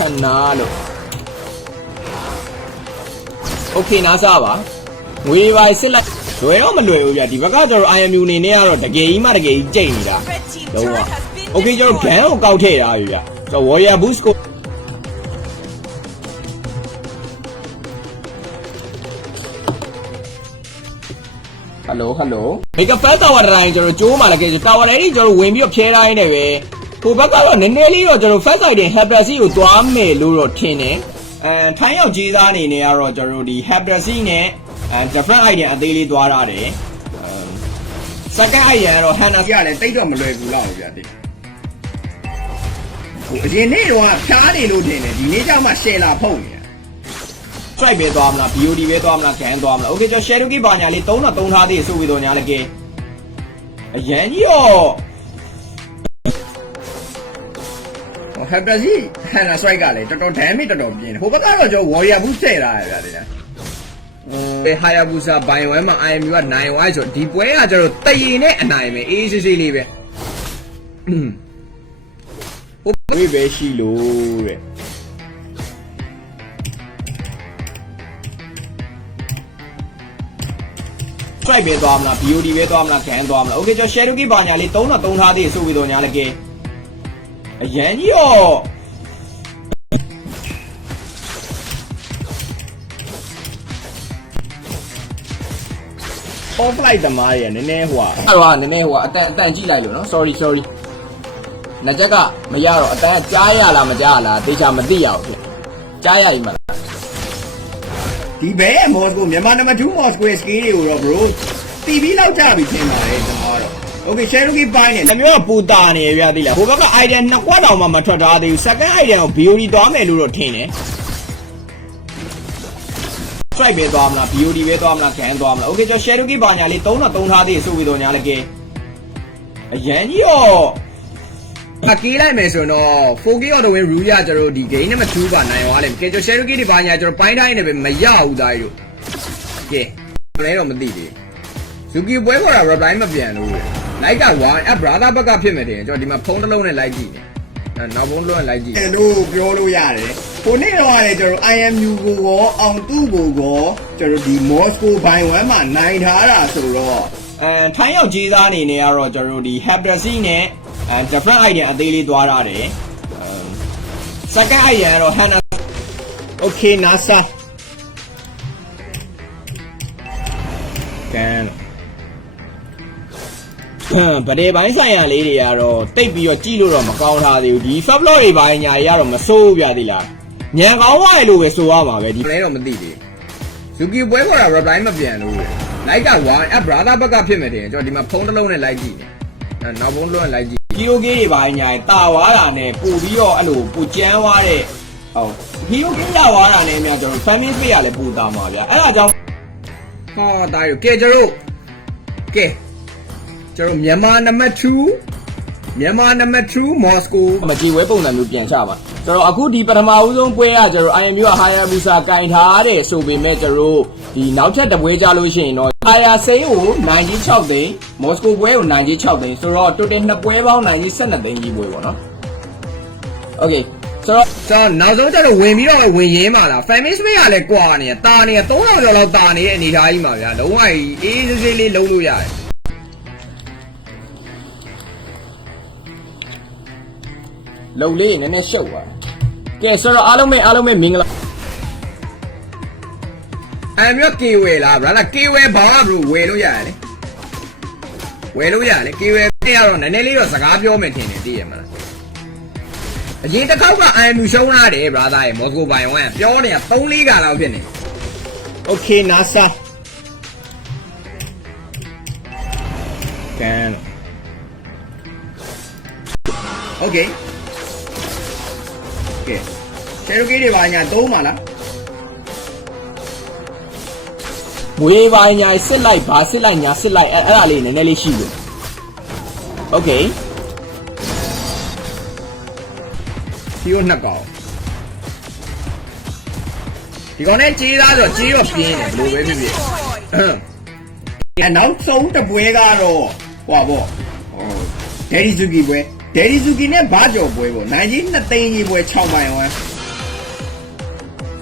Canalo Okay, NASA. We buy select. Where am I doing? The Bagator I am union near the game at the game. Okay, you're going out here. So, Warrior Busco. Hello. Make a fat hour ranger, Joe Malaka, tower edge or win your chair anyway. Who back on the Nelly or the first idea have to see you to Ame Luro Tine. And Tayo Gizani near Roger Rudy have the scene and different idea daily Dwarade. Second idea or Hannah Galley, they don't believe love yet. You need one Charlie Lieutenant, you need how much Shella Pony. Try with Domna, beauty with Domna, can Domna. Okay, just share to give on Yali, don't have this with on Yalake. Again, yo. Have the Z, Hannah Swagale, don't tell me to don't be. Who got out of Warrior Busa? The Hayabusa by Wema, I am your 9 wise or deep way. I don't take it and I may easily leave it. We very she low. Try with Domna, beauty with Domna, can Domna. Okay, just share to give on Yali, don't have this with on Yalake. Again, yo. Off like the Marian, the Nehua. Around the Nehua, thank you, no? Sorry. Najaga, Mayaro, Jaya La Majala, Deja Madia. Jaya Imala. The bear Moscow, Yamana 2 Moscow is key, bro. TV Lao Javi came tomorrow. Okay, share to keep buying it. And you're put down here, Villa. Whoever I didn't know what our mamma tried the second idea of beauty dome and routine. Try with Domna, beauty with Domna, can Domna. Okay, just share to keep on Yali, don't have this with on Yalake. Again, yo. Akila Mesono, Foggy or the way Ruya Jaro, the game number 2 by 9 Get your share to get the Banya, your pine in Maya, die. Yeah, play on the TV. Suki, where were a rhyme of piano? Like I want a brother back up him again, or the phone alone like it. And now won't learn like it. Hello, Piolo Yare. For later, I am you go on 2 go, the Moscow by 1 man, 9 Hara so raw. And Tayo Gizani near Roger Rudy have the scene and different idea daily Dwarade. Second idea or Hannah. Okay, NASA. Can. But if I say a lady, take your chilo on Macau, the Fablo by Yarum, so Yadilla. Nyagawa, Louis, so already play on the TV. Suki, where were a rhyme of piano? Like I want a brother back up him again, or the phone alone like it. And now won't learn like it. You gave by Yai, Tawara, Pubio, Alu, Pujanware. Oh, he will get our name at the family Piale Pudama. And I don't. Oh, die, okay, Jero. Okay. Myanmar number 2 Moscow မကြည့်ဝဲပုံစံမျိုးပြန်ချပါကျွန်တော်အခုဒီပထမဦးဆုံးပွဲကကျွန်တော် IMU က Higher Busa ကင်ထားတယ်ဆိုပေမဲ့ကျွန်တော်ဒီနောက်ထပ်တစ်ပွဲကြလို့ရှိရင်တော့ Higher Say ကို96သိန်း Moscow ပွဲကို96သိန်းဆိုတော့ total 2ပွဲပေါင်း12သိန်းကြီးပွဲပေါ့နော် Okay ဆိုတော့ကျွန်တော်နောက်ဆုံးကျတော့ဝင်ပြီးတော့ဝင်ရင်းပါလား Family Space ကလည်းကွာနေတာနေ3000ကျော်လောက်တာနေတဲ့အနေအထားကြီးမှာဗျာလုံးဝအေးဆေးလေးလုံးလို့ရတယ်လုံလေးနည်းနည်းရှုပ်သွားကဲဆိုတော့အားလုံးပဲမင်္ဂလာအမ်ရောကေဝဲလားဗျာလားကေဝဲဘာဘလို့ဝယ်လို့ရတယ်လေကေဝဲတဲ့ကတော့နည်းနည်းလေးတော့စကားပြောမယ်ထင်တယ်သိရမလားအရင်တစ်ခေါက်ကအမ်ယူရှုံးလာတယ်ဗျာသားရေမော်စကိုပိုင်ဝမ်ပြောနေတာ3-4ကလောက်ဖြစ်နေ Okay NASA ကန် Okay Share to get it by Domala. We by Nya sit like Basilania, sit like Aline and Nelly Shield. Okay. You not go. You gonna cheat out or cheat of being and now so the Buegaro. Wabo. Daddy Zuki way. Daddy Zuki ne Bajo Buego. 19 the thing you were chow my one.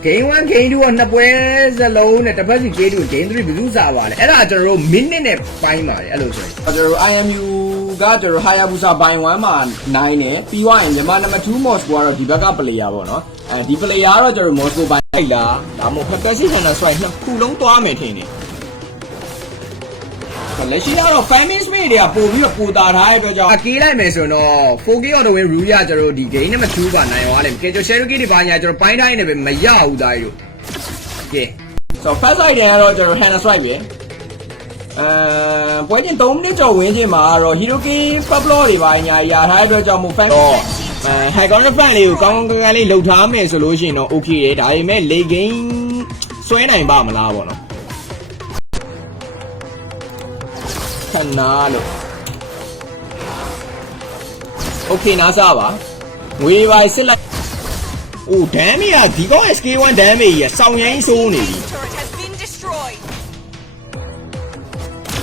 Game 1 Game 2ကနှစ်ပွဲစလုံးနဲ့တစ်ဖက်စီ Game 2 Game 3ဘယ်သူစားပါလဲအဲ့ဒါကျွန်တော်တို့ minute နဲ့ပိုင်းပါတယ်အဲ့လိုဆိုရင်ကျွန်တော်တို့ IMU ကကျွန်တော် Hayabusa ဘိုင်1မှာ9နဲ့ပြီးသွားရင်မြန်မာ number 2 Moscow ကတော့ဒီဘက်က player ပေါ့နော်ဒီ player ကတော့ကျွန်တော် Moscow ဘိုင်လိုက်လားဒါမှမဟုတ် Fantasy Channel Strike နှစ်ခုလုံးသွားမယ်ထင်တယ်လက်ရှိကတော့ famous mate တွေကပို့ပြီးတော့ပို့တာထားတဲ့အတွက်ကြောင့်အကေးလိုက်မယ်ဆိုတော့ 4K အော်တိုဝင်း rule ရကျွန်တော်ဒီ game နဲ့မ2ပါနိုင်သွားလိမ့်မယ်ကဲကျွန်တော် Cherokee တွေပါညာကျွန်တော်ပိုင်းတိုင်းနေပဲမရဘူးသားကြီးတို့ကဲ so first side တွေကတော့ကျွန်တော် Hannah Strike ပဲပွဲချင်း3မိနစ်ကျော်ဝင်းချင်းမှာတော့ Hiroki Pablo တွေပါညာရထားတဲ့အတွက်ကြောင့်မို့ fan တော့high counter fan လေးကိုကောင်းကောင်းလေးလှုပ်ထားမယ်ဆိုလို့ရှိရင်တော့ okay တယ်ဒါပေမဲ့ late game ဆွဲနိုင်ပါမလားပေါ့နော်ခဏလို့ okay နားစားပါငွေပါစစ်လိုက်အိုး damage ကဒီကောင် SK1 damage ကြီးစောင်းရိုင်းဆိုးနေပြီ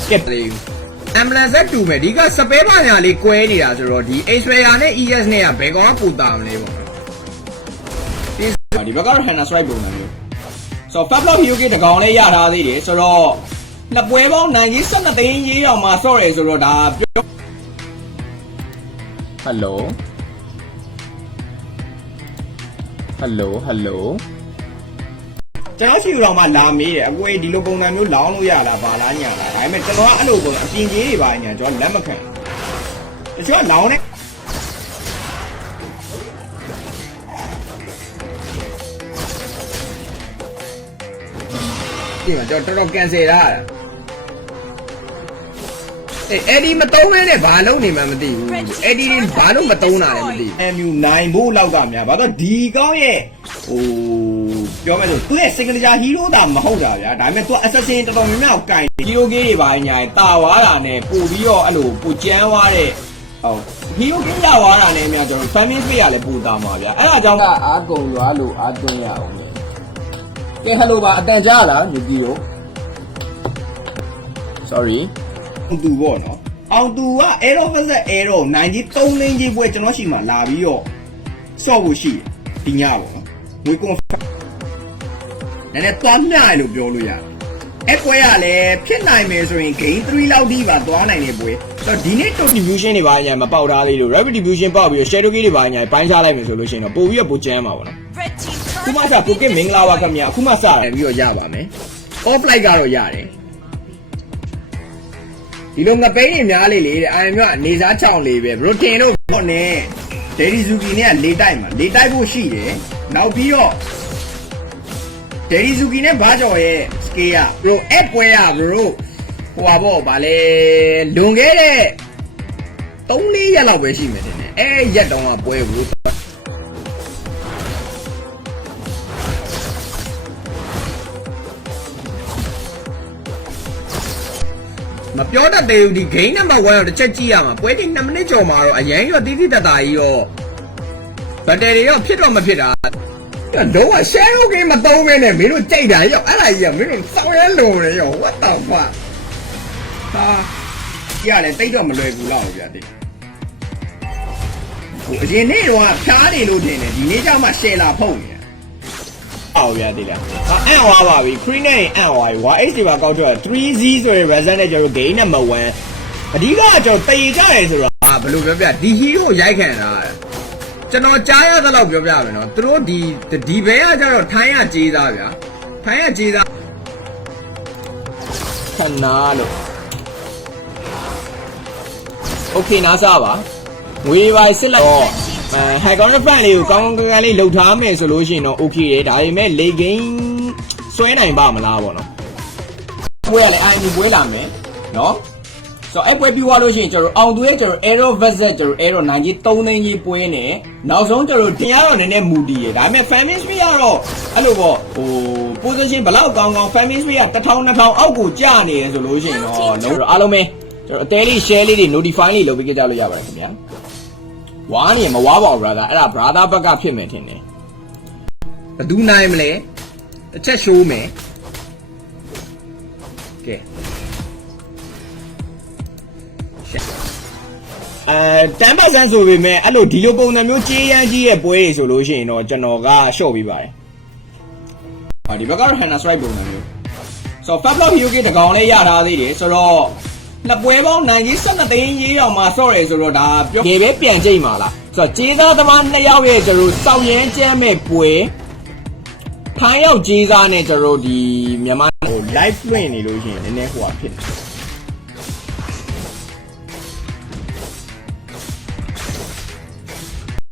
ကဲလေ ambulance တူမယ်ဒီကစပဲပါညာလေးကွဲနေတာဆိုတော့ဒီ Xperia နဲ့ ES နဲ့ကဘယ်ကောင်ကပူတာမလဲပေါ့ဒီဘက်ကတော့ Hannah Strike ပုံစံမျိုးဆိုတော့ Fablo Hiroki တကောင်လေးရထားသေးတယ်ဆိုတော့နှစ်ပွဲပေါင်းနိုင်ကြီး12သိန်းရေးတောင်မှဆော့ရဲဆိုတော့ဒါပြော Hello ကျွန်တော်ချီဦးတော်မှလာမေးတယ်အကွေဒီလိုပုံစံမျိုးလောင်းလို့ရလားဘာလားညာလားဒါပေမဲ့ကျွန်တော်ကအဲ့လိုပုံအပြင်ကြီးတွေပါညာကျွန်တော်လက်မခံတချို့ကလောင်းနေဒီမှာကျွန်တော်တော်တော်ကန်ဆယ်ထားတာအဲ့ဒီမတုံးမဲနဲ့ဘာလုံးနေမှမသိဘူးအဲ့ဒီဘာလို့မတုံးတာလဲမသိဘူး MU နိုင်ဖို့လောက်ကများဘာလို့ဒီကောင်းရဲ့ဟိုပြောမယ်ဆိုသူ့ရဲ့ signature hero တာမဟုတ်တာဗျာဒါပေမဲ့သူ assassin တော်တော်များများကိုကင် hero ကြီးတွေပါညာတာဝါတာနဲ့ပို့ပြီးတော့အဲ့လိုပိုကျန်းသွားတဲ့ဟို hero ကြီးတာဝါတာနဲ့များကျွန်တော် family space ကလည်းပို့တာမှာဗျာအဲ့ဒါကြောင့်အားကုန်ရွာလို့အားသွင်းရအောင်လေကဲ hello ပါအတန်ကြားလားယူကီတို့ sorry သူပေါ့နော်အောင်သူက Aero versus Aero 93 လင်းကြီးပွဲကျွန်တော်ရှိမှလာပြီးတော့ဆော့ဖို့ရှိဒီညပေါ့နော်ငွေကွန်နည်းနည်းတမ်းနိုင်လို့ပြောလို့ရတယ်အဲ့ပွဲကလည်းဖြစ်နိုင်မယ်ဆိုရင် game 3လောက်ဒီပါသွားနိုင်တဲ့ပွဲဆိုတော့ဒီနေ့ distribution တွေပါညာမပေါက်ထားသေးလို့ rapid distribution ပေါက်ပြီးတော့ Cherokee တွေပါညာပိုင်းစားလိုက်မယ်ဆိုလို့ရှိရင်တော့ပို့ပြီးတော့ပိုကျန်းမှာပေါ့နော်ခုမှစ Pocket မင်္ဂလာပါခင်ဗျာအခုမှစတယ်ပြီးတော့ရပါမယ် offline ကတော့ရတယ်ဒီလိုငပိန်းတွေများလေးလေတဲ့အာရုံကအနေစားချောင်းလေးပဲဘရိုတင်တို့ပေါ့နဲ့ဒေဒီဇူကီနဲ့ကလေးတိုက်မှာလေးတိုက်ဖို့ရှိတယ်နောက်ပြီးတော့ဒေဒီဇူကီနဲ့ဘာကျော်ရဲ့စကေးကဘရိုအက်ပွဲရဘရိုဟိုပါပေါ့ဗာလေလွန်ခဲ့တဲ့3-4ရက်လောက်ပဲရှိမယ်တင်တယ်အဲရက်တောင်ကပွဲဘူးမပြောတတ်သေးဘူးဒီ game number 1တော့တစ်ချက်ကြည့်ရမှာပွဲချိန်2မိနစ်ကျော်မှာတော့အရန်ရောတိတိတတ်တာကြီးရောဘက်တရီရောဖြစ်တော့မဖြစ်တာတော့ share game မသုံးမင်းနဲ့မင်းတို့ကြိုက်တာရောအဲ့ဒါကြီးကမင်းတို့စောင်းရဲလုံနေရော what the fuck ဟာကြည့်ရလဲတိတ်တော့မလွယ်ဘူးလောက်ဗျာတိဟိုအရင်နေ့တော့ဖျားနေလို့တင်တယ်ဒီနေ့ကျမှ share လာဖုတ်နေအော်ဗျာတိလားအံ့ဝါပါပြီ Cree နဲ့အံ့ဝါပြီ YH တွေပါကောက်တော့ 3Z ဆိုရင် represent နဲ့ကျွန်တော် game number 1အဓိကကျွန်တော်တေကြရဲဆိုတော့ဘယ်လိုပြောပြဒီ hero ရိုက်ခံတာကျွန်တော်ကြားရသလောက်ပြောပြမယ်နော်သူတို့ဒီဘဲကကျတော့ထိုင်းရကြေးသားဗျာထိုင်းရကြေးသားခဏလို့ okay နားစားပါငွေပါစစ်လိုက်တော့high counter fan လေးကိုကောင်းကောင်းလေးလှုပ်ထားမယ်ဆိုလို့ရှိရင်တော့ okay တယ်ဒါပေမဲ့ late game ဆွဲနိုင်ပါမလားပေါ့နော်ပွဲကလည်း IMU ပွဲလာမယ်နော်ဆိုတော့အဲ့ပွဲပြီးသွားလို့ရှိရင်ကျွန်တော်အောင်သူရဲ့ကျွန်တော် Aero versus ကျွန်တော် Aero 93 သိန်းကြီးပွဲနဲ့နောက်ဆုံးကျွန်တော်တင်ရတော့နည်းနည်းမူတည်ရဒါပေမဲ့ family space ကတော့အဲ့လိုပေါ့ဟို position ဘလောက်ကောင်းကောင်း family space က1000 2000အောက်ကိုကျနေတယ်ဆိုလို့ရှိရင်တော့လုံးအားလုံးပဲကျွန်တော်အသေးလေး share လေးတွေ notify လေးလုပ်ပေးကြလို့ရပါတယ်ခင်ဗျာဝါးနေမဝါးပါဘူး brother အဲ့ဒါ brother ဘက်ကဖြစ်မယ်ထင်တယ်ဘယ်သူနိုင်မလဲတစ်ချက် show မယ်ကဲ10% ဆိုပေမဲ့အဲ့လိုဒီလိုပုံစံမျိုးကြေးရမ်းကြီးရဲ့ပွဲတွေဆိုလို့ရှိရင်တော့ကျွန်တော်ကရှော့ပြီးပါတယ် ဒီဘက်ကတော့ Hunter Strike ပုံစံမျိုးဆိုတော့ Fat Block Hyuga တကောင်လေးရထားသေးတယ်ဆိုတော့နှစ်ပွဲပေါင်းနိုင်ကြီး12သိန်းရေးအောင်မှာဆော့ရဲဆိုတော့ဒါပြောတကယ်ပဲပြန်ကြိတ်မှာလားဆိုတော့ကျေးသားသမား2ယောက်ရဲ့ကျွန်တော်စောင့်ရမ်းကြမ်းမဲ့ပွဲထိုင်းရောက်ကျေးသားနဲ့ကျွန်တော်ဒီမြန်မာဟို live လွှင့်နေလို့ရှိရင်နည်းနည်းဟိုဟာဖြစ်နေ